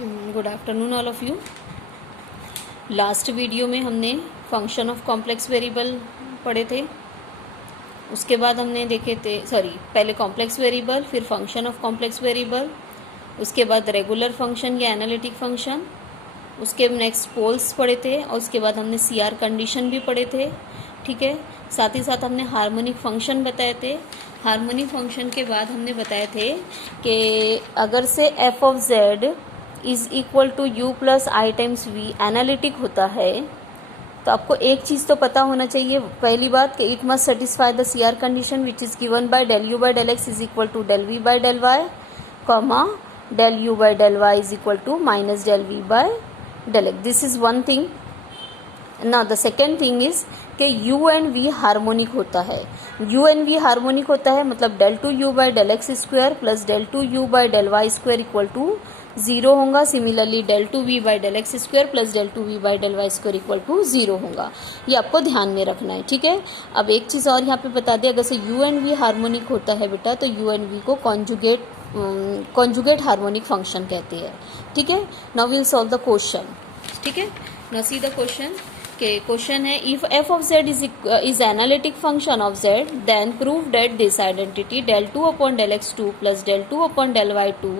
Good afternoon all of you. Last video में हमने function of complex variable पढ़े थे। उसके बाद हमने देखे थे पहले कॉम्प्लेक्स वेरिएबल, फिर फंक्शन ऑफ कॉम्प्लेक्स वेरिएबल, उसके बाद रेगुलर फंक्शन या एनालिटिक फंक्शन, उसके नेक्स्ट पोल्स पढ़े थे और उसके बाद हमने CR कंडीशन भी पढ़े थे। ठीक है, साथ ही साथ हमने हार्मोनिक फंक्शन बताए थे। हार्मोनिक फंक्शन के बाद हमने बताए थे कि अगर से f of z is equal to u plus i times v analytic होता है तो आपको एक चीज़ तो पता होना चाहिए, पहली बात कि it must satisfy the CR condition which is given by del u by del x is equal to del v by del y, comma del u by del y is equal to minus del v by del x। This is one thing. Now the second thing is कि u and v harmonic होता है। u and v harmonic होता है मतलब del two u by del x square plus del two u by del y square equal to 0 होगा। Similarly del two v by del x square plus del two v by del y square equal to 0 होगा। ये आपको ध्यान में रखना है। ठीक है, अब एक चीज़ और यहाँ पे बता दें, अगर से u एंड v हार्मोनिक होता है बेटा तो u एंड v को कॉन्जुगेट हार्मोनिक फंक्शन कहते हैं। ठीक है, now will solve the question. ठीक है, नाउ सी द क्वेश्चन। के क्वेश्चन है if f of z is analytic function of z then prove that this identity del two upon del x2 plus del two upon del y2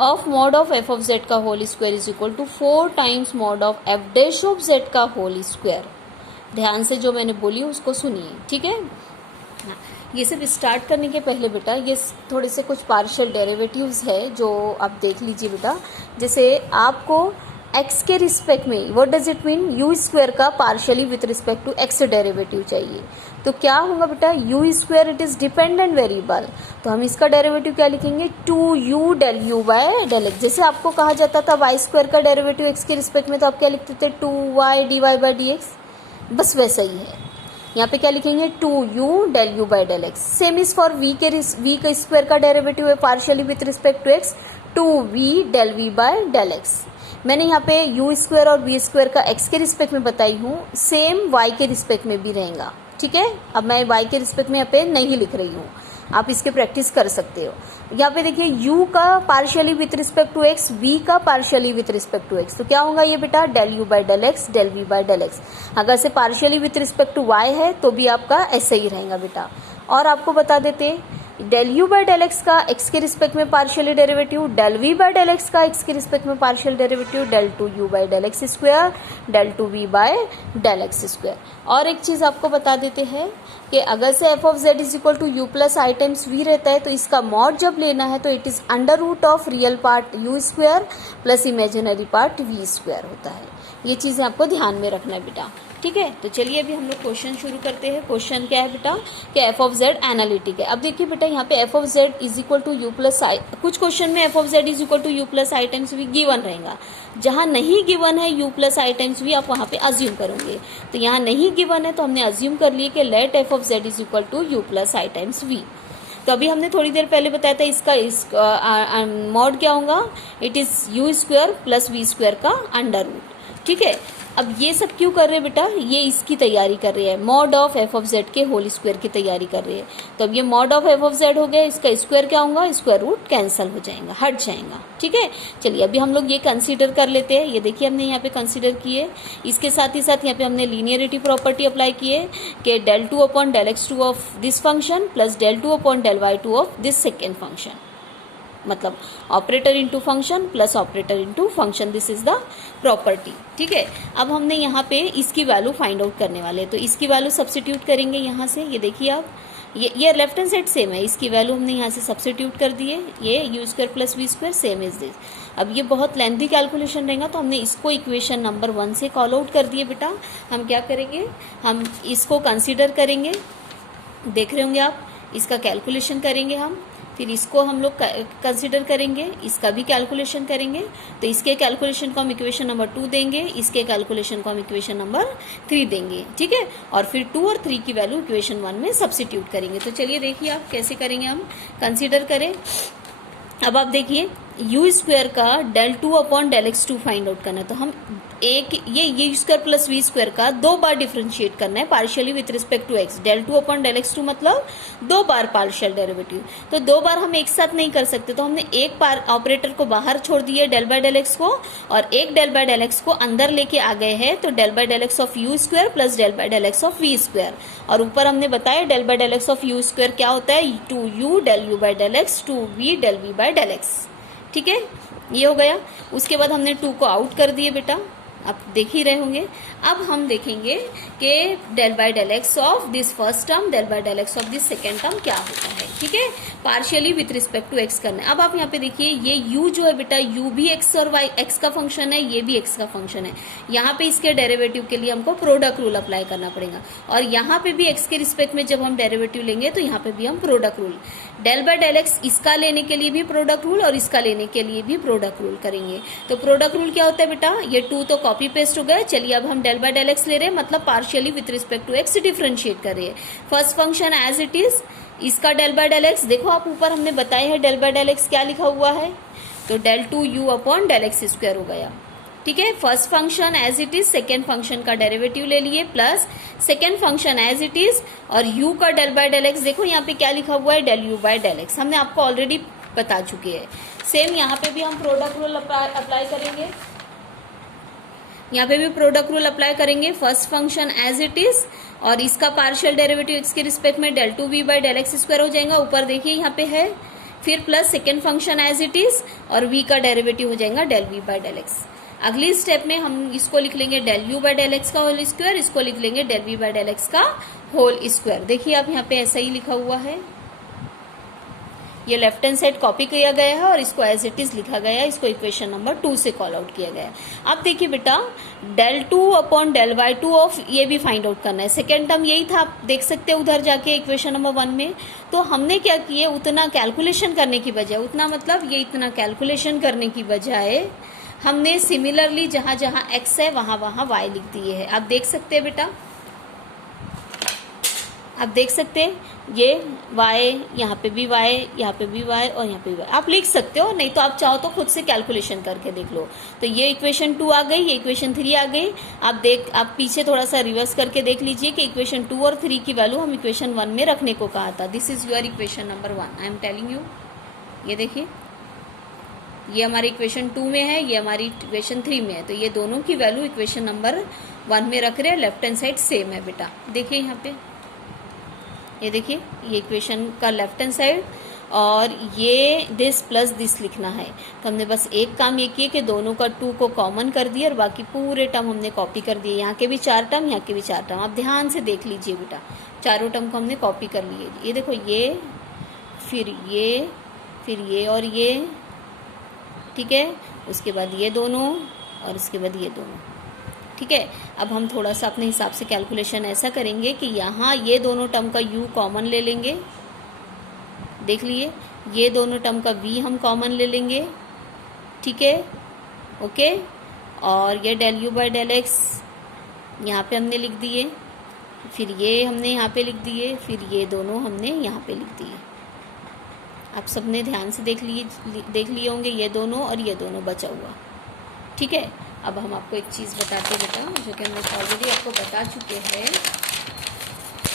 of mod of f of z का whole square is equal to 4 times mod of f dash of z का whole square. ध्यान से जो मैंने बोली उसको सुनिए। ठीक है, ये सिर्फ स्टार्ट करने के पहले बेटा ये थोड़े से कुछ पार्शियल डेरिवेटिव्स है जो आप देख लीजिए बेटा। जैसे आपको x के रिस्पेक्ट में what does it mean, u square का partially with respect to x derivative चाहिए। तो क्या होगा बेटा, u square it is dependent variable, तो हम इसका डेरिवेटिव क्या लिखेंगे 2u del u by del x। जैसे आपको कहा जाता था y स्क्वायर का डेरिवेटिव x के रिस्पेक्ट में तो आप क्या लिखते थे 2y dy बाय dx, बस वैसा ही है। यहाँ पे क्या लिखेंगे 2u del u by del x। Same is for v के स्क्वायर का डेरिवेटिव है partially with respect to x 2v del v by del x। मैंने यहाँ पे u स्क्वायर और v स्क्वायर का x के रिस्पेक्ट में बताई हूँ, सेम y के रिस्पेक्ट में भी रहेगा। ठीक है, अब मैं y के रिस्पेक्ट में यहाँ पे नहीं लिख रही हूँ, आप इसके प्रैक्टिस कर सकते हो। यहाँ पे देखिए u का partially with respect to x, v का partially with respect to x, तो क्या होगा ये बेटा del u by del x del v by del x। अगर से partially with respect to y है तो भी आपका ऐसे ही रहेगा बेटा। और आपको बता देते del u by del x का x के रिस्पेक्ट में partially derivative, del v by del x का x के रिस्पेक्ट में partial derivative, del two u by del x square del two v by del x square. और एक चीज़ आपको बता देते हैं कि अगर से f of z is equal to u plus i times v रहता है तो इसका मॉड जब लेना है तो it is under root of real part u square plus imaginary part v square होता है। ये चीज़ें आपको ध्यान में रखना है बेटा। ठीक है, तो चलिए अभी हम लोग क्वेश्चन शुरू करते हैं। क्वेश्चन क्या है बेटा कि f ऑफ z एनालिटिक है। अब देखिए बेटा यहाँ पे f of z is equal to u plus i, कुछ क्वेश्चन में f of z is equal to u plus i times v given रहेगा। जहाँ नहीं गिवन है u plus i times v आप वहाँ पे अज्यूम करोगे, तो यहाँ नहीं गिवन है तो हमने अज्यूम कर लिए कि let f of z is equal to u plus i times v। तो अभी हमने थोड़ी देर पहले बताया था इसका मॉड क्या होगा, it is u square plus v square का अंडर रूट। ठीक है, अब ये सब क्यों कर रहे हैं बेटा, ये इसकी तैयारी कर रहे हैं, mod of f of z के होल स्क्वायर की तैयारी कर रहे हैं। तो अब ये mod of f of z हो गया, इसका स्क्वायर क्या होगा, स्क्वायर रूट कैंसिल हो जाएगा, हट जाएगा। ठीक है, चलिए अभी हम लोग ये कंसीडर कर लेते हैं। ये देखिए हमने यहाँ पे कंसीडर किए, इसके साथ ही साथ यहाँ पे हमने लीनियरिटी प्रॉपर्टी अप्लाई किए कि del two upon del x2 of this function plus del two upon del y2 of this second function, मतलब operator into function plus operator into function, this is the property. ठीक है, अब हमने यहाँ पे इसकी वैल्यू फाइंड आउट करने वाले, तो इसकी वैल्यू सब्स्टिट्यूट करेंगे यहाँ से। ये देखिए आप ये लेफ्ट हैंड साइड सेम है, इसकी वैल्यू हमने यहाँ से सब्स्टिट्यूट कर दिए, ये u square plus v square same is this. अब ये बहुत लेंथी कैलकुलेशन रहेगा तो हमने इसको इक्वेशन नंबर 1 से कॉल आउट कर दिए बेटा। हम क्या करेंगे, हम इसको कंसिडर करेंगे, देख रहे होंगे आप, इसका कैलकुलेशन करेंगे हम, फिर इसको हम लोग कंसिडर करेंगे, इसका भी कैलकुलेशन करेंगे। तो इसके कैलकुलेशन को हम इक्वेशन नंबर 2 देंगे, इसके कैलकुलेशन को हम इक्वेशन नंबर 3 देंगे। ठीक है, और फिर 2 और 3 की वैल्यू इक्वेशन 1 में सब्स्टिट्यूट करेंगे। तो चलिए देखिए आप कैसे करेंगे, हम कंसिडर करें। अब आप देखिए यू स्क्वायर का del 2 upon del x2 find out करना है। तो हम एक ये स्क्वायर प्लस वी स्क्वायर का 2 बार डिफरेंशिएट करना है partially with respect to x। del 2 upon del x2 मतलब 2 बार पार्शियल डेरिवेटिव। तो 2 बार हम एक साथ नहीं कर सकते, तो हमने एक बार ऑपरेटर को बाहर छोड़ दिए del बाय del x को, और एक del बाय del x को अंदर लेके आ गए हैं। तो del by del x of u square plus del by del x of v square, और ऊपर हमने बताया del by del x of u square क्या होता है, 2u del u by del x 2v del v by del x। ठीक है, ये हो गया। उसके बाद हमने 2 को आउट कर दिए बेटा, आप देख ही रहे होंगे। अब हम देखेंगे कि del by del x of this first term del by del x of this second term क्या होता है। ठीक है, partially with respect to x करना है। अब आप यहाँ पे देखिए, ये u जो है बेटा, u भी x और y x का फंक्शन है, ये भी x का फंक्शन है। यहाँ पे इसके डेरिवेटिव के लिए हमको प्रोडक्ट रूल अप्लाई करना पड़ेगा, और यहाँ पे भी x के रिस्पेक्ट में जब हम डेरिवेटिव लेंगे तो यहाँ पे भी हम product rule, del by del x इसका लेने के लिए भी प्रोडक्ट रूल और इसका लेने के लिए भी प्रोडक्ट रूल करेंगे। तो प्रोडक्ट रूल क्या होता है बेटा, ये 2 तो कॉपी पेस्ट हो गए। चलिए अब हम del बाय del x ले रहे हैं, मतलब partially with respect to x differentiate कर रहे हैं। First function as it is, इसका del बाय del x देखो आप ऊपर हमने बताया है del बाय del x क्या लिखा हुआ है, तो del 2u upon del x square हो गया। ठीक है, first function as it is, second function का डेरिवेटिव ले लिए, plus second function as it is, और u का del बाय del x देखो यहाँ पे क्या लिखा हुआ है, del u by del x हमने आपको ऑलरेडी बता चुके हैं। सेम यहाँ पे भी हम प्रोडक्ट रूल अप्लाई करेंगे, यहाँ पे भी प्रोडक्ट रूल अप्लाई करेंगे। First function as it is, और इसका पार्शियल डेरिवेटिव x के रिस्पेक्ट में del 2v by del x square हो जाएगा, ऊपर देखिए यहाँ पे है। फिर plus second function as it is, और v का डेरिवेटिव हो जाएगा del v by del x। अगली स्टेप में हम इसको लिख लेंगे del u by del x का होल स्क्वायर, इसको लिख लेंगे del v by del x का होल स्क्वायर। देखिए आप यहाँ पे ऐसा ही लिखा हुआ है, ये लेफ्ट हैंड साइड कॉपी किया गया है और इसको एज इट इज लिखा गया है, इसको इक्वेशन नंबर 2 से कॉल आउट किया गया है। अब देखिए बेटा, del 2 upon del by 2 of ये भी फाइंड आउट करना है। सेकेंड टर्म यही था, आप देख सकते हैं उधर जाके इक्वेशन नंबर 1 में। तो हमने क्या किए, उतना कैलकुलेशन करने की बजाय, उतना मतलब ये इतना कैलकुलेशन करने की बजाय हमने सिमिलरली जहां जहां x है वहां वहां y लिख दिए है। आप देख सकते हैं बेटा, आप देख सकते हैं ये y, यहाँ पे भी y, यहाँ पे भी y और यहाँ पे भी y आप लिख सकते हो, नहीं तो आप चाहो तो खुद से कैलकुलेशन करके देख लो। तो ये इक्वेशन 2 आ गई, ये इक्वेशन 3 आ गई। आप पीछे थोड़ा सा रिवर्स करके देख लीजिए कि इक्वेशन 2 और 3 की वैल्यू हम इक्वेशन 1 में रखने को कहा था। This is your equation number 1, I am telling you. ये देखिए, ये हमारी इक्वेशन 2 में है, ये हमारी इक्वेशन 3 में है। तो ये दोनों की वैल्यू इक्वेशन नंबर 1 में रख रहे हैं, लेफ्ट हैंड साइड सेम है बेटा। देखिए यहाँ पे, ये देखिए, ये इक्वेशन का लेफ्ट हैंड साइड, और ये दिस प्लस दिस लिखना है। तो हमने बस एक काम ये किया कि दोनों का 2 को कॉमन कर दिया और बाकी पूरे टर्म हमने कॉपी कर दिए। यहाँ के भी 4 टर्म, यहाँ के भी 4 टर्म। आप ध्यान से देख लीजिए बेटा, चारों टर्म को हमने कॉपी कर लिए। ये देखो, ये फिर ये, फिर ये और ये, ठीक है, उसके बाद ये दोनों और उसके बाद ये दोनों। ठीक है, अब हम थोड़ा सा अपने हिसाब से कैलकुलेशन ऐसा करेंगे कि यहाँ ये दोनों टर्म का u कॉमन ले लेंगे, देख लिए, ये दोनों टर्म का v हम कॉमन ले लेंगे। ठीक है, ओके, और ये del u by del x यहाँ पे हमने लिख दिए, फिर ये हमने यहाँ पे लिख दिए, फिर ये दोनों हमने यहाँ पे लिख दिए। आप सबने ध्यान से देख लिए होंगे, ये दोनों और ये दोनों बचा हुआ। ठीक है, अब हम आपको एक चीज़ बताते बेटा, जो कि हमने ऑलरेडी आपको बता चुके हैं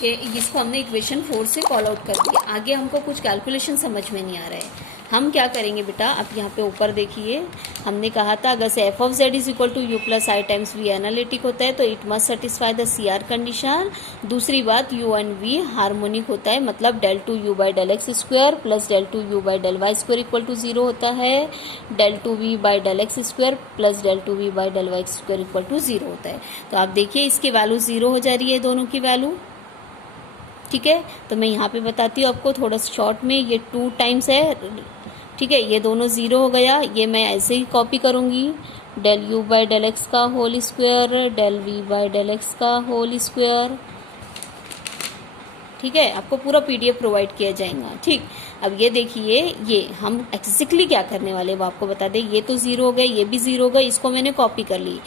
कि इसको हमने इक्वेशन 4 से कॉल आउट कर दिया। आगे हमको कुछ कैलकुलेशन समझ में नहीं आ रहा है, हम क्या करेंगे बेटा। आप यहाँ पे ऊपर देखिए, हमने कहा था अगर से f of z is equal to u plus i times v analytic होता है तो it must satisfy the C R condition. दूसरी बात, u एंड v हार्मोनिक होता है, मतलब del 2u by del x square plus del 2u by del y square equal to 0 होता है, del 2v by del x square plus del 2v by del y square equal to 0 होता है। तो आप देखिए इसकी वैल्यू 0 हो जा रही है, दोनों की वैल्यू। ठीक है, तो मैं यहाँ पे बताती हूँ आपको थोड़ा शॉर्ट में, ये 2 टाइम्स है। ठीक है, ये दोनों 0 हो गया, ये मैं ऐसे ही कॉपी करूँगी, del u by del x का whole square, del v by del x का होल स्क्वायर। ठीक है, आपको पूरा PDF प्रोवाइड किया जाएगा। ठीक, अब ये देखिए, ये हम एक्जैक्टली क्या करने वाले वो आपको बता दें। ये तो 0 हो गए, ये भी 0 हो गए, इसको मैंने कॉपी कर ली।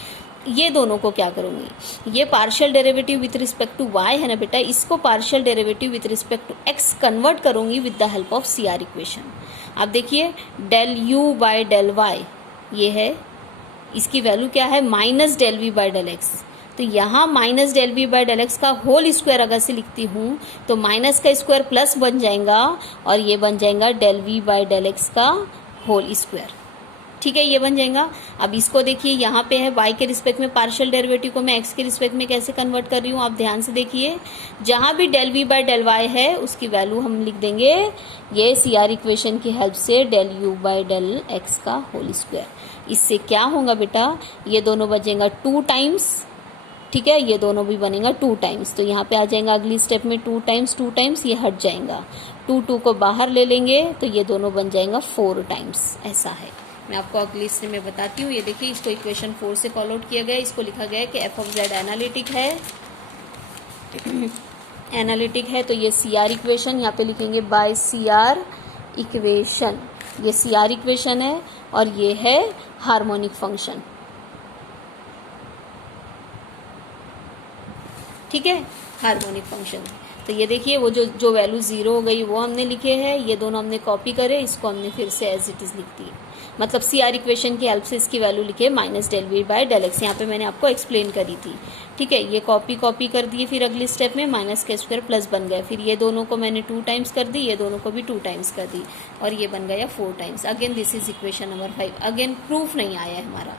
ये दोनों को क्या करूँगी, ये partial derivative with respect to y है ना बेटा, इसको partial derivative with respect to x convert करूँगी with the help of CR इक्वेशन। अब देखिए del u by del y ये है, इसकी वैल्यू क्या है minus del v by del x. तो यहाँ minus del v by del x का होल स्क्वायर अगर से लिखती हूँ तो माइनस का स्क्वायर प्लस बन जाएगा और ये बन जाएगा del v by del x का होल स्क्वायर। ठीक है, ये बन जाएगा। अब इसको देखिए यहाँ पे है y के रिस्पेक्ट में पार्शियल डेरिवेटिव को मैं x के रिस्पेक्ट में कैसे कन्वर्ट कर रही हूँ, आप ध्यान से देखिए। जहाँ भी del v by del y है उसकी वैल्यू हम लिख देंगे ये CR इक्वेशन की हेल्प से del u by del x का होल स्क्वायर। इससे क्या होगा बेटा, ये दोनों बचेगा 2 टाइम्स, ठीक है, ये दोनों भी बनेगा 2 टाइम्स। तो यहाँ पे आ जाएगा अगली स्टेप में 2 टाइम्स ये हट जाएगा, 2 को बाहर ले लेंगे तो ये दोनों बन जाएगा 4 टाइम्स। ऐसा है, मैं आपको अगली इससे मैं बताती हूँ। ये देखिए इसको इक्वेशन 4 से कॉल आउट किया गया है। इसको लिखा गया है कि एफ ऑफ जेड एनालिटिक है, एनालिटिक है तो ये CR इक्वेशन यहाँ पे लिखेंगे बाय CR इक्वेशन। ये CR इक्वेशन है और ये है हार्मोनिक फंक्शन। ठीक है, हार्मोनिक फंक्शन। तो ये देखिए वो जो वैल्यू 0 हो गई वो हमने लिखे हैं, ये दोनों हमने कॉपी करे, इसको हमने फिर से एज इट इज लिख दी। मतलब CR इक्वेशन की हेल्प से इसकी वैल्यू लिखे minus del v by del x. यहाँ पे मैंने आपको एक्सप्लेन करी थी। ठीक है, ये कॉपी कर दिए, फिर अगली स्टेप में माइनस का स्क्वायर प्लस बन गया, फिर ये दोनों को मैंने 2 टाइम्स कर दी, ये दोनों को भी 2 टाइम्स कर दी और ये बन गया 4 times. Again this is equation number 5। Again proof नहीं आया है हमारा।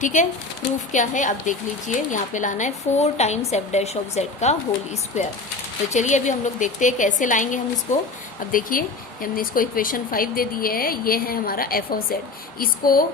ठीक है, प्रूफ क्या है आप देख लीजिए, यहाँ पे लाना है 4 times f dash of z का होल स्क्वायर। तो चलिए अभी हम लोग देखते हैं कैसे लाएंगे हम इसको। अब देखिए हमने इसको इक्वेशन 5 दे दिए है, ये है हमारा एफ ऑफ जेड। इसको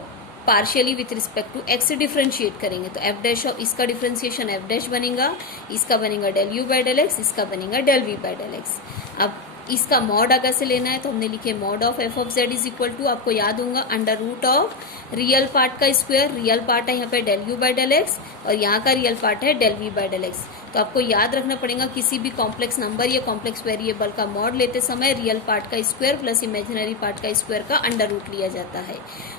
partially with respect to x से डिफ्रेंशिएट करेंगे तो एफ डैश ऑफ इसका डिफ्रेंशिएशन एफ डैश बनेगा, इसका बनेगा del u by del x, इसका बनेगा del v by del x. अब इसका मॉड अगर से लेना है तो हमने लिखे mod of f of z is equal to, आपको याद होगा, under root of real part का स्क्वायर। रियल पार्ट है यहाँ पे del u by del x और यहाँ का रियल पार्ट है del v by del x. तो आपको याद रखना पड़ेगा किसी भी कॉम्प्लेक्स नंबर या कॉम्प्लेक्स वेरिएबल का मॉड लेते समय रियल पार्ट का स्क्वायर प्लस इमेजिनरी पार्ट का स्क्वायर का अंडर रूट लिया जाता है।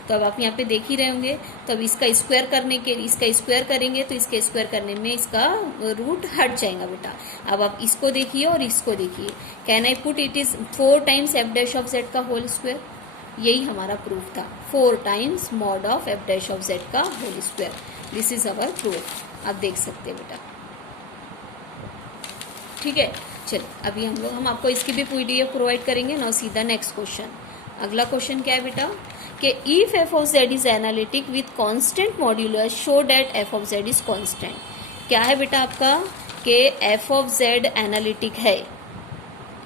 तो अब आप यहाँ पे देख ही रहे होंगे। तो अब इसका स्क्वायर करेंगे तो इसके स्क्वायर करने में इसका रूट हट जाएगा बेटा। अब आप इसको देखिए और इसको देखिए, can I put it is 4 times f dash of z का होल स्क्वायर। यही हमारा प्रूफ था, 4 times mod of f dash of z का whole square. This is our proof, आप देख सकते हैं बेटा। ठीक है, चलिए अभी हम आपको इसकी भी PDF प्रोवाइड करेंगे। नाउ सीधा नेक्स्ट क्वेश्चन। अगला क्वेश्चन क्या है बेटा कि if F of z is analytic with constant modulus show that F of z is constant. क्या है बेटा आपका कि एफ ऑफ जेड एनालिटिक है।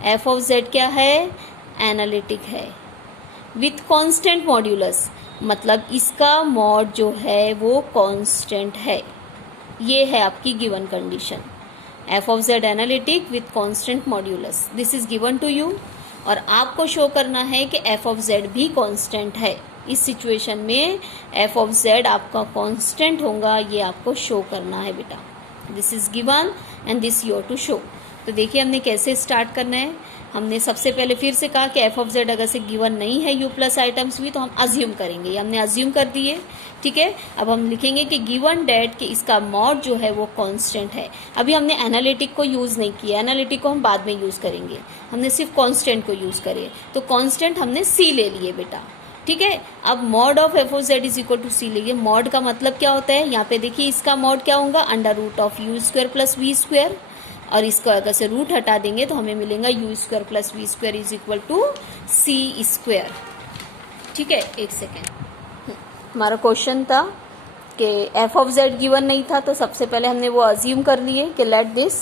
एफ ऑफ जेड क्या है, एनालिटिक है विथ कांस्टेंट मॉड्यूलस, मतलब इसका मॉड जो है वो कांस्टेंट है। ये है आपकी given condition, f of z analytic with constant modulus, this is given to you. और आपको शो करना है कि एफ ऑफ जेड भी कांस्टेंट है। इस सिचुएशन में एफ ऑफ जेड आपका कांस्टेंट होगा, ये आपको शो करना है बेटा। This is given and this you are to show. तो देखिए हमने कैसे स्टार्ट करना है। हमने सबसे पहले फिर से कहा कि एफ ऑफ जेड अगर से गिवन नहीं है यू प्लस आइटम्स भी तो हम अज्यूम करेंगे, हमने अज्यूम कर दिए। ठीक है, अब हम लिखेंगे कि गिवन डेट कि इसका मॉड जो है वो कांस्टेंट है। अभी हमने एनालिटिक को यूज नहीं किया, एनालिटिक को हम बाद में यूज करेंगे, हमने सिर्फ कांस्टेंट को यूज करे। तो कांस्टेंट हमने सी ले लिए बेटा। ठीक है, अब mod of f of z is equal to c लेंगे। मॉड का मतलब क्या होता है, यहाँ पे देखिए इसका मॉड क्या होगा, under root of u square plus v square, और इसको अगर से रूट हटा देंगे तो हमें मिलेगा u square plus v square is equal to c square. ठीक है, एक सेकेंड, हमारा क्वेश्चन था कि एफ ऑफ जेड गिवन नहीं था तो सबसे पहले हमने वो अज्यूम कर लिए कि लेट दिस।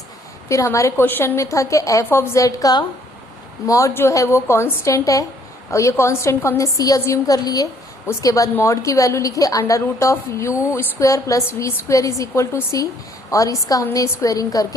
फिर हमारे क्वेश्चन में था कि एफ ऑफ जेड का मॉड जो है वो कांस्टेंट है और ये कांस्टेंट को हमने सी अज्यूम कर लिए। उसके बाद मॉड की वैल्यू लिखे under root of u square plus v square is equal to c, और इसका हमने स्क्वायरिंग करके